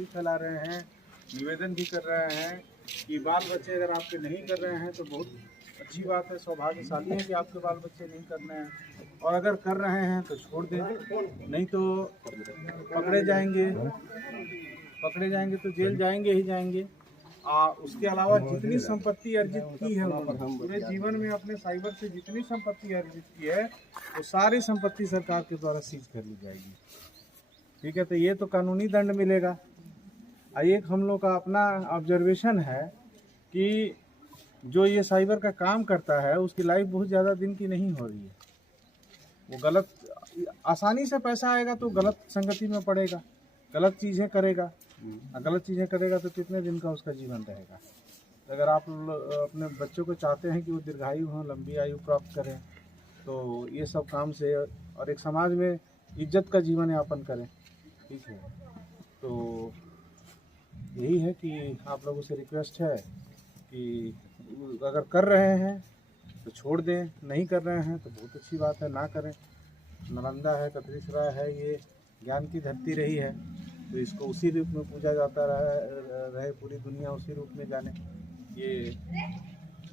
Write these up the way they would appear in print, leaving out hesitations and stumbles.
भी फैला रहे हैं, निवेदन भी कर रहे हैं कि बाल बच्चे अगर आपके नहीं कर रहे हैं तो बहुत अच्छी बात है, सौभाग्यशाली है कि आपके बाल बच्चे नहीं करने हैं, और अगर कर रहे हैं तो छोड़ दें, नहीं तो पकड़े जाएंगे तो जेल जाएंगे ही जाएंगे। उसके अलावा जितनी संपत्ति अर्जित की है उन्होंने पूरे जीवन में अपने साइबर से जितनी संपत्ति अर्जित की है वो सारी संपत्ति सरकार के द्वारा सीज कर ली जाएगी। ठीक है, तो ये तो कानूनी दंड मिलेगा। एक हम लोग का अपना ऑब्जर्वेशन है कि जो ये साइबर का काम करता है उसकी लाइफ बहुत ज़्यादा दिन की नहीं हो रही है। वो गलत आसानी से पैसा आएगा तो गलत संगति में पड़ेगा, गलत चीज़ें करेगा, गलत चीज़ें करेगा तो कितने दिन का उसका जीवन रहेगा। अगर आप अपने बच्चों को चाहते हैं कि वो दीर्घायु हों, लंबी आयु प्राप्त करें, तो ये सब काम से और एक समाज में इज्जत का जीवन यापन करें। ठीक है, तो यही है कि आप लोगों से रिक्वेस्ट है कि अगर कर रहे हैं तो छोड़ दें, नहीं कर रहे हैं तो बहुत अच्छी बात है, ना करें। नालंदा है, कतरीसराय है, ये ज्ञान की धरती रही है, तो इसको उसी रूप में पूजा जाता रहे पूरी दुनिया उसी रूप में जाने, ये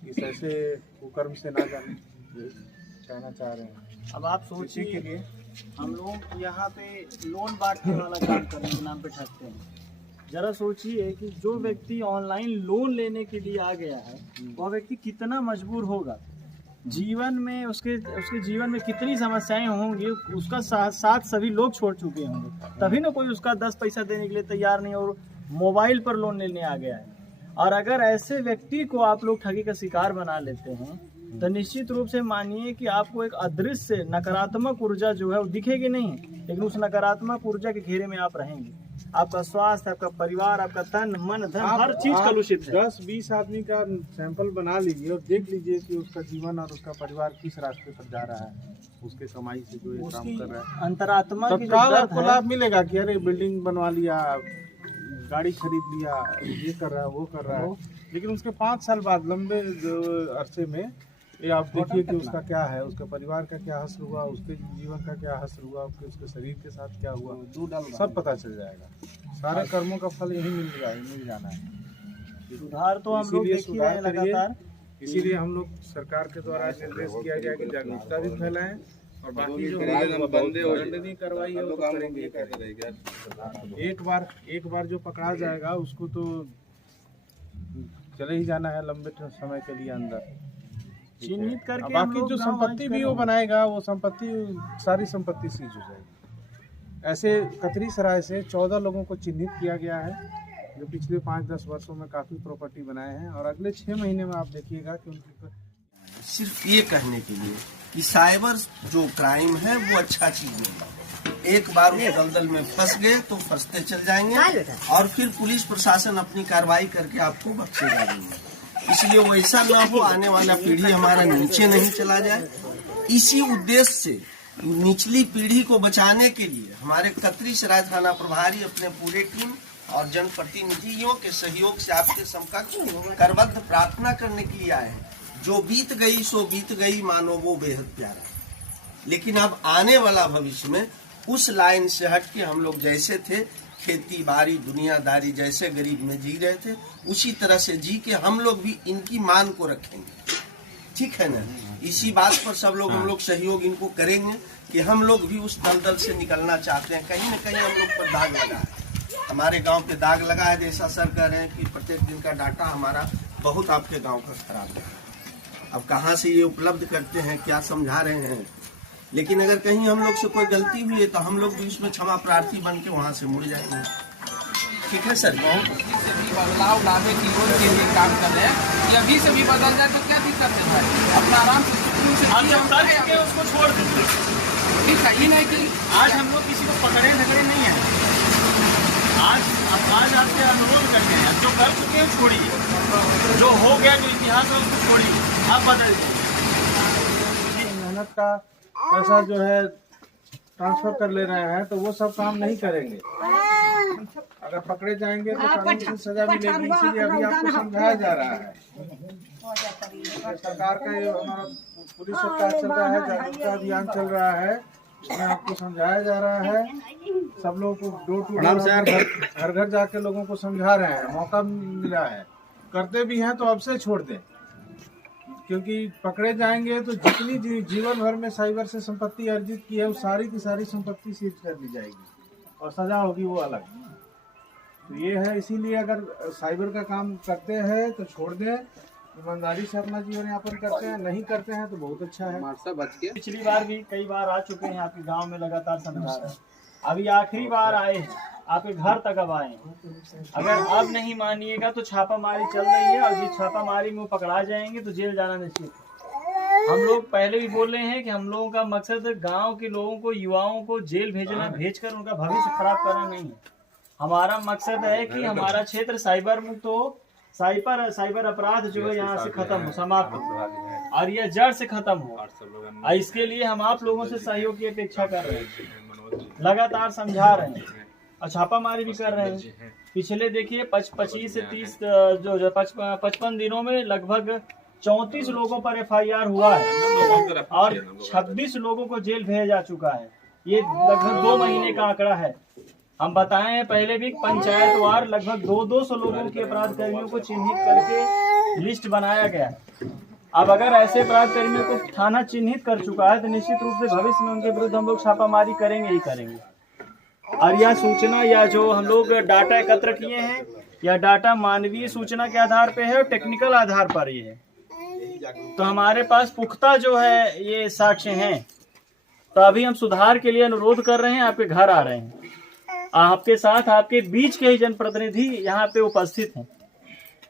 इस ऐसे कुकर्म से ना जाने, कहना चाह रहे हैं। अब आप सोचिए के लिए हम लोग यहाँ पे लोन बांटने वाला काम करने के नाम पे ठगते हैं। जरा सोचिए कि जो व्यक्ति ऑनलाइन लोन लेने के लिए आ गया है वह व्यक्ति कितना मजबूर होगा, जीवन में उसके जीवन में कितनी समस्याएं होंगी, उसका साथ सभी लोग छोड़ चुके होंगे, तभी ना कोई उसका 10 पैसा देने के लिए तैयार नहीं और मोबाइल पर लोन लेने आ गया है। और अगर ऐसे व्यक्ति को आप लोग ठगी का शिकार बना लेते हैं तो निश्चित रूप से मानिए कि आपको एक अदृश्य नकारात्मक ऊर्जा जो है वो दिखेगी नहीं, लेकिन उस नकारात्मक ऊर्जा के घेरे में आप रहेंगे। आपका स्वास्थ्य, आपका परिवार, आपका तन मन धन हर चीज कलुषित है। 10-20 आदमी का सैंपल बना लीजिए और देख लीजिए कि उसका जीवन और उसका परिवार किस रास्ते पर जा रहा है, उसके कमाई से जो ये काम कर रहा है। अंतरात्मा की तत्काल आपको लाभ मिलेगा कि अरे बिल्डिंग बनवा लिया, गाड़ी खरीद लिया, ये कर रहा है, वो कर रहा है, लेकिन उसके 5 साल बाद लंबे अरसे में ये आप देखिए कि उसका क्या है, उसके परिवार का क्या हश्र हुआ, उसके जीवन का क्या हश्र हुआ, उसके शरीर के साथ क्या हुआ, सब पता चल जाएगा। सारे कर्मों का फल यही मिल जाना है। सुधार तो हम लोग देख ही रहे हैं लगातार। इसीलिए हम लोग सरकार के द्वारा निर्देश किया गया कि जागरूकता भी फैलाएं और बाकी जो दंडनीय कार्रवाई है वो करेंगे। एक बार जो पकड़ा जाएगा उसको तो चले ही जाना है लंबे समय के लिए अंदर, चिन्हित करके। बाकी जो संपत्ति भी वो बनाएगा वो संपत्ति सारी संपत्ति सीज हो जाएगी। ऐसे कतरीसराय से 14 लोगों को चिन्हित किया गया है जो पिछले 5-10 वर्षों में काफी प्रॉपर्टी बनाए हैं, और अगले 6 महीने में आप देखिएगा कि उनकी सिर्फ ये कहने के लिए कि साइबर जो क्राइम है वो अच्छा चीज नहीं है। एक बार उस दलदल में फंस गए तो फंसते चल जाएंगे और फिर पुलिस प्रशासन अपनी कार्रवाई करके आपको बख्शेगा नहीं। इसलिए वैसा ना हो, आने वाला पीढ़ी हमारा नीचे नहीं चला जाए। इसी उद्देश्य से निचली पीढ़ी को बचाने के लिए हमारे कतरीसराय थाना प्रभारी अपने पूरे टीम और जनप्रतिनिधियों के सहयोग से आपके समकक्ष करबद्ध प्रार्थना करने के लिए आए हैं। जो बीत गई सो बीत गई, मानो वो बेहद प्यारा। लेकिन अब आने वाला भविष्य में उस लाइन से हट के हम लोग जैसे थे, खेती बाड़ी दुनियादारी जैसे गरीब में जी रहे थे, उसी तरह से जी के हम लोग भी इनकी मान को रखेंगे। ठीक है ना? इसी बात पर सब लोग हम लोग सहयोग इनको करेंगे कि हम लोग भी उस दलदल से निकलना चाहते हैं। कहीं न कहीं हम लोग पर दाग लगा है, हमारे गांव पे दाग लगा है। जैसा सर कह रहे हैं कि प्रत्येक दिन का डाटा हमारा बहुत आपके गांव का खराब है। अब कहाँ से ये उपलब्ध करते हैं, क्या समझा रहे हैं, लेकिन अगर कहीं हम लोग से कोई गलती हुई है तो हम लोग भी उसमें क्षमा प्रार्थी बन के वहाँ से मुड़ जाएंगे। ठीक है सर? से भी बदलाव लाने की ओर के लिए काम कर रहे हैं। ये अभी से भी बदल जाए तो क्या दिक्कत है भाई? अपना आराम से उसको छोड़ देंगे। ठीक है, ये नहीं कि आज हम लोग किसी को पकड़े झगड़े नहीं है। आज आपसे अनुरोध करते हैं, जो कर चुके हैं छोड़िए, जो हो गया जो इतिहास है उसको छोड़िए, आप बदल दीजिए। मेहनत का पैसा जो है ट्रांसफर कर ले रहे हैं तो वो सब काम नहीं करेंगे। अगर पकड़े जाएंगे तो कानून की सजा मिलेगी। इसीलिए अभी आपको समझाया जा रहा है। सरकार का ये हमारा पुलिस सप्ताह चल रहा है, जागरूकता अभियान चल रहा है इसमें आपको समझाया जा रहा है, सब लोगों को डोर टू डोर घर घर जाके लोगों को समझा रहे हैं, मौका मिला है, करते भी हैं तो अब से छोड़ दें, क्योंकि पकड़े जाएंगे तो जितनी जीवन भर में साइबर से संपत्ति अर्जित की है वो सारी की सारी संपत्ति सीज कर दी जाएगी और सजा होगी वो अलग। तो ये है, इसीलिए अगर साइबर का काम करते हैं तो छोड़ दें, ईमानदारी से अपना जीवन यापन करते हैं, नहीं करते हैं तो बहुत अच्छा है। पिछली बार भी कई बार आ चुके हैं आपके गांव में, लगातार समझा रहे हैं, अभी आखिरी बार आए हैं, आपके घर तक अब आए हैं। अगर अब नहीं मानिएगा तो छापामारी चल रही है और जिस छापामारी में वो पकड़ा जाएंगे तो जेल जाना निश्चित है। हम लोग पहले भी बोल रहे हैं कि हम लोगों का मकसद गांव के लोगों को, युवाओं को जेल भेजना, भेजकर उनका भविष्य खराब करना नहीं है। हमारा मकसद है कि हमारा क्षेत्र साइबर मुक्त हो, साइबर अपराध जो है यहाँ से खत्म हो, समाप्त हो और यह जड़ से खत्म हो। और इसके लिए हम आप लोगों से सहयोग की अपेक्षा कर रहे हैं, लगातार समझा रहे हैं और छापामारी भी कर रहे हैं। पिछले देखिए 25 से 30 जो 55 दिनों में लगभग 34 लोगों पर FIR हुआ है और 26 लोगों को जेल भेजा जा चुका है। ये लगभग 2 महीने का आंकड़ा है। हम बताए हैं पहले भी, पंचायतवार लगभग 200 लोगों के अपराध कर्मियों को चिन्हित करके लिस्ट बनाया गया है। अब अगर ऐसे अपराध कर्मियों को थाना चिन्हित कर चुका है तो निश्चित रूप से भविष्य में उनके विरुद्ध हम लोग छापामारी करेंगे ही करेंगे। और यह सूचना या जो हम लोग डाटा एकत्र किए हैं, यह डाटा मानवीय सूचना के आधार पे है और टेक्निकल आधार पर ये है। तो हमारे पास पुख्ता जो है ये साक्ष्य हैं। तो अभी हम सुधार के लिए अनुरोध कर रहे हैं, आपके घर आ रहे हैं, आपके साथ आपके बीच के ही जनप्रतिनिधि यहाँ पे उपस्थित हैं।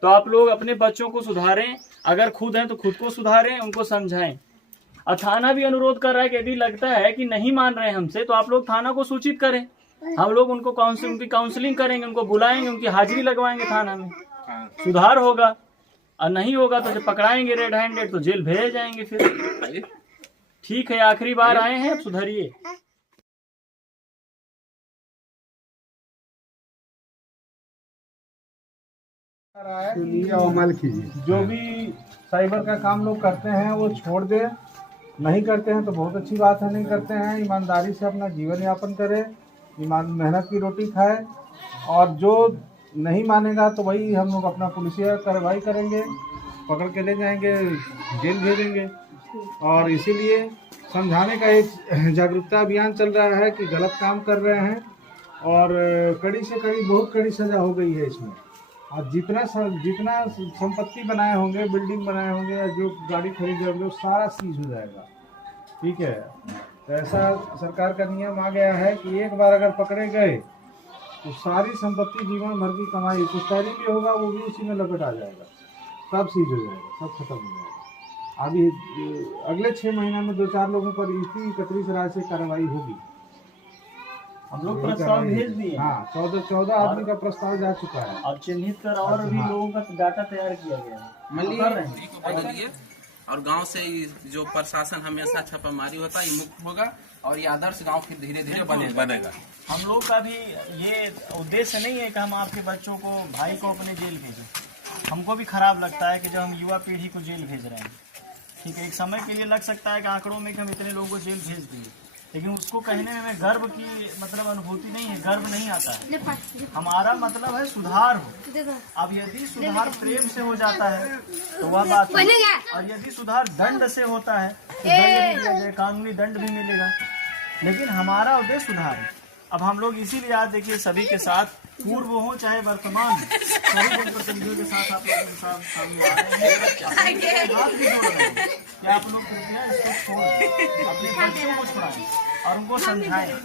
तो आप लोग अपने बच्चों को सुधारें, अगर खुद हैं तो खुद को सुधारें, उनको समझाएं। और थाना भी अनुरोध कर रहा है कि यदि लगता है कि नहीं मान रहे हैं हमसे तो आप लोग थाना को सूचित करें, हम लोग उनको उनकी काउंसलिंग करेंगे, उनको बुलाएंगे, उनकी हाजिरी लगवाएंगे थाना में, सुधार होगा। और नहीं होगा तो जब पकड़ाएंगे रेड हैंडेड तो जेल भेज जाएंगे फिर। ठीक है, आखिरी बार आए हैं, अब सुधरिए। अमल कीजिए, जो भी साइबर का काम लोग करते हैं वो छोड़ दे, नहीं करते हैं तो बहुत अच्छी बात है, नहीं करते हैं ईमानदारी से अपना जीवन यापन करें, मेहनत की रोटी खाए। और जो नहीं मानेगा तो वही हम लोग अपना पुलिसिया कार्रवाई करेंगे, पकड़ के ले जाएंगे, जेल भेजेंगे। और इसीलिए समझाने का एक जागरूकता अभियान चल रहा है कि गलत काम कर रहे हैं और कड़ी से कड़ी, बहुत कड़ी सजा हो गई है इसमें। और जितना संपत्ति बनाए होंगे, बिल्डिंग बनाए होंगे या जो गाड़ी खरीदे होंगे वो सारा सीज हो जाएगा। ठीक है, तो ऐसा सरकार का नियम आ गया है कि एक बार अगर पकड़े गए तो सारी संपत्ति, जीवन भर की कमाई, पुश्तैनी भी होगा वो भी उसी में लपेट आ जाएगा, सब सीज हो जाएगा, सब खत्म हो जाएगा। अभी अगले 6 महीने में 2-4 लोगों पर इसी 31 राय से कार्रवाई होगी। हम लोग प्रस्ताव भेज दिए। हाँ, 14 आदमी का प्रस्ताव जा चुका है और चिन्हित कर और भी लोगों का डाटा तैयार किया गया है। और गांव से जो प्रशासन हमेशा छापामारी होता है ये मुक्त होगा और ये आदर्श गांव फिर धीरे धीरे बनेगा। हम लोग का भी ये उद्देश्य नहीं है कि हम आपके बच्चों को, भाई को अपने जेल भेजें। हमको भी खराब लगता है कि जब हम युवा पीढ़ी को जेल भेज रहे हैं, ठीक है, एक समय के लिए लग सकता है कि आंकड़ों में कि हम इतने लोगों को जेल भेज देंगे, लेकिन उसको कहने में हमें गर्व की मतलब अनुभूति नहीं है, गर्व नहीं आता है। हमारा मतलब है सुधार हो। अब यदि सुधार प्रेम से हो जाता है तो वह बात है, और यदि सुधार दंड से होता है तो कानूनी दंड भी मिलेगा, लेकिन हमारा उद्देश्य सुधार है। अब हम लोग इसीलिए आज देखिए सभी के साथ, पूर्व हो चाहे वर्तमान, सभी जनप्रतिनिधियों के साथ आप लोगों के साथ सामने आ रहे हैं। हाथ भी जोड़ रहे हैं कि आप लोग कृपया इसको छोड़ अपने बच्चों को छुड़ाएं और उनको समझाएं,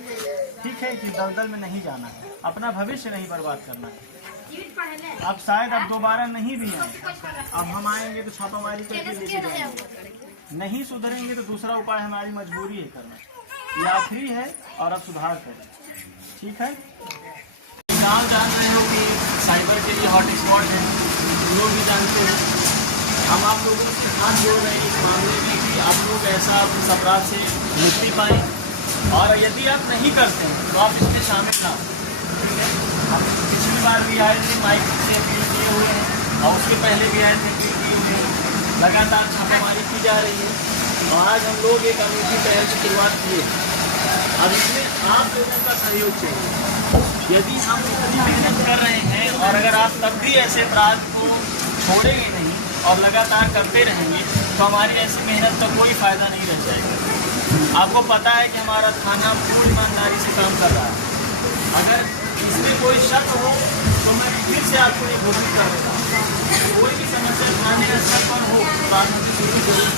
ठीक है, कि दलदल में नहीं जाना है, अपना भविष्य नहीं बर्बाद करना है। अब शायद अब दोबारा नहीं भी आए, अब हम आएंगे तो छापामारी करके लेके जाएंगे, नहीं सुधरेंगे तो दूसरा उपाय हमारी मजबूरी है करना। ये आखिरी है और अब सुधार करें, ठीक है। गाँव जान रहे हो कि साइबर के लिए हॉट स्पॉट है, लोग भी जानते हैं। हम आप लोगों से हाथ जोड़ रहे हैं इस मामले में कि आप लोग ऐसा इस अपराध से मुक्ति पाएँ, और यदि आप नहीं करते हैं तो आप इसमें शामिल ना हो, ठीक है। हम पिछली बार भी आए थे, माइक से अपील किए हुए हैं और उसके पहले भी आए थे, अपील किए हुए हैं, लगातार छापेमारी की जा रही है। तो आज हम लोग एक अनूठी पहल की शुरुआत किए अब इसमें आप लोगों का सहयोग चाहिए। यदि हम इतनी मेहनत कर रहे हैं और अगर आप तब भी ऐसे अपराध को छोड़ेंगे नहीं और लगातार करते रहेंगे तो हमारी ऐसी मेहनत का कोई फ़ायदा नहीं रह जाएगा। आपको पता है कि हमारा थाना पूरी ईमानदारी से काम कर रहा है। अगर इसमें कोई शक हो तो मैं फिर से आपको ये घोषित कर देता हूँ, कोई भी समस्या थाने स्तर पर हो तो आप मुझे जरूर।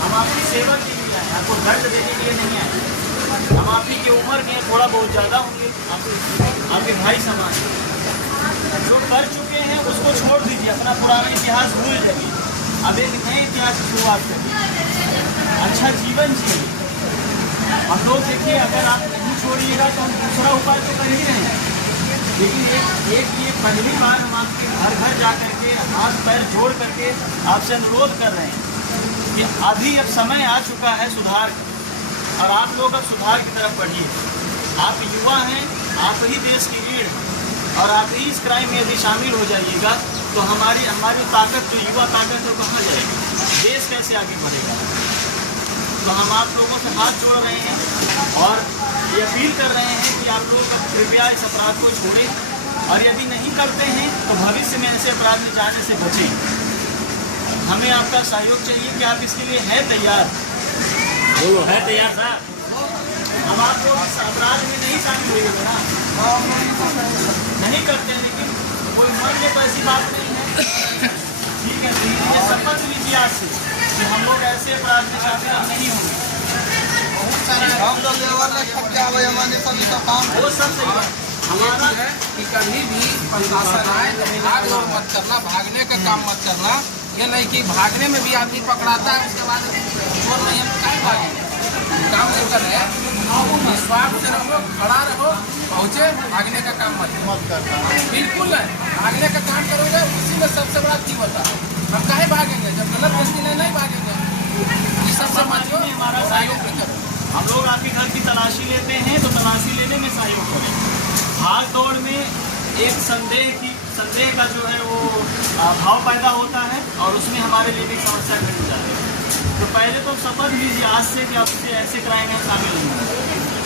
हम आपकी सेवा के लिए आए, आपको दर्द देने के लिए नहीं आए। हम आप ही की उम्र के थोड़ा बहुत ज़्यादा होंगे, आपके भाई समान हैं। जो कर चुके हैं उसको छोड़ दीजिए, अपना पुराना इतिहास भूल जाइए, अब एक नए इतिहास की शुरुआत करिए, अच्छा जीवन जिए। हम लोग देखिए, अगर आप नहीं छोड़िएगा तो हम दूसरा उपाय तो कर ही रहे हैं, लेकिन एक ये पहली बार हम आपके घर घर जा करके हाथ पैर जोड़ करके आपसे अनुरोध कर रहे हैं कि अभी अब समय आ चुका है सुधार का, और आप लोग अब सुधार की तरफ बढ़िए। आप युवा हैं, आप ही देश की रीढ़ हैं, और आप ही इस क्राइम में यदि शामिल हो जाइएगा तो हमारी ताकत, जो युवा ताकत है, कहाँ जाएगी? देश कैसे आगे बढ़ेगा? तो हम आप लोगों से हाथ जोड़ रहे हैं और ये अपील कर रहे हैं कि आप लोग कृपया इस अपराध को छोड़ें, और यदि नहीं करते हैं तो भविष्य में ऐसे अपराध में जाने से बचें। हमें आपका सहयोग चाहिए कि आप इसके लिए हैं तैयार? है तैयार साहब? हम आप लोग इस अपराध में नहीं शामिल होइएगा ना? नहीं करते हैं, लेकिन कोई मन में तो ऐसी बात नहीं है। ठीक है, तो ये शपथ लीजिए आज से कि हम लोग ऐसे अपराध में शामिल नहीं होंगे। वो सब सही है। हमारा है कि कभी भी प्रशासन आए तो भाग दौड़ मत करना, भागने का काम मत करना। ये नहीं कि भागने में भी आदमी पकड़ाता है, उसके बाद छोड़ नहीं, हम क्या भागेंगे? काम नहीं कर रहे, निस्वार्थ से रहो, खड़ा रहो, पहुँचे, भागने का काम मत करना। बिल्कुल नहीं, भागने का काम करोगे उसी में सबसे बड़ा चीज होता है। हम काहे भागेंगे जब गलत व्यक्ति नहीं भागेंगे? इस सबसे मानिए हमारा सहयोग नहीं करो। हम लोग आपके घर की तलाशी लेते हैं तो तलाशी लेने में सहयोग करें। भाग दौड़ में एक संदेह का जो है वो भाव पैदा होता है और उसमें हमारे लिए भी समस्या घट जाती है। तो पहले तो शपथ लीजिए आज से कि आप ऐसे क्राइम में शामिल नहीं होंगे।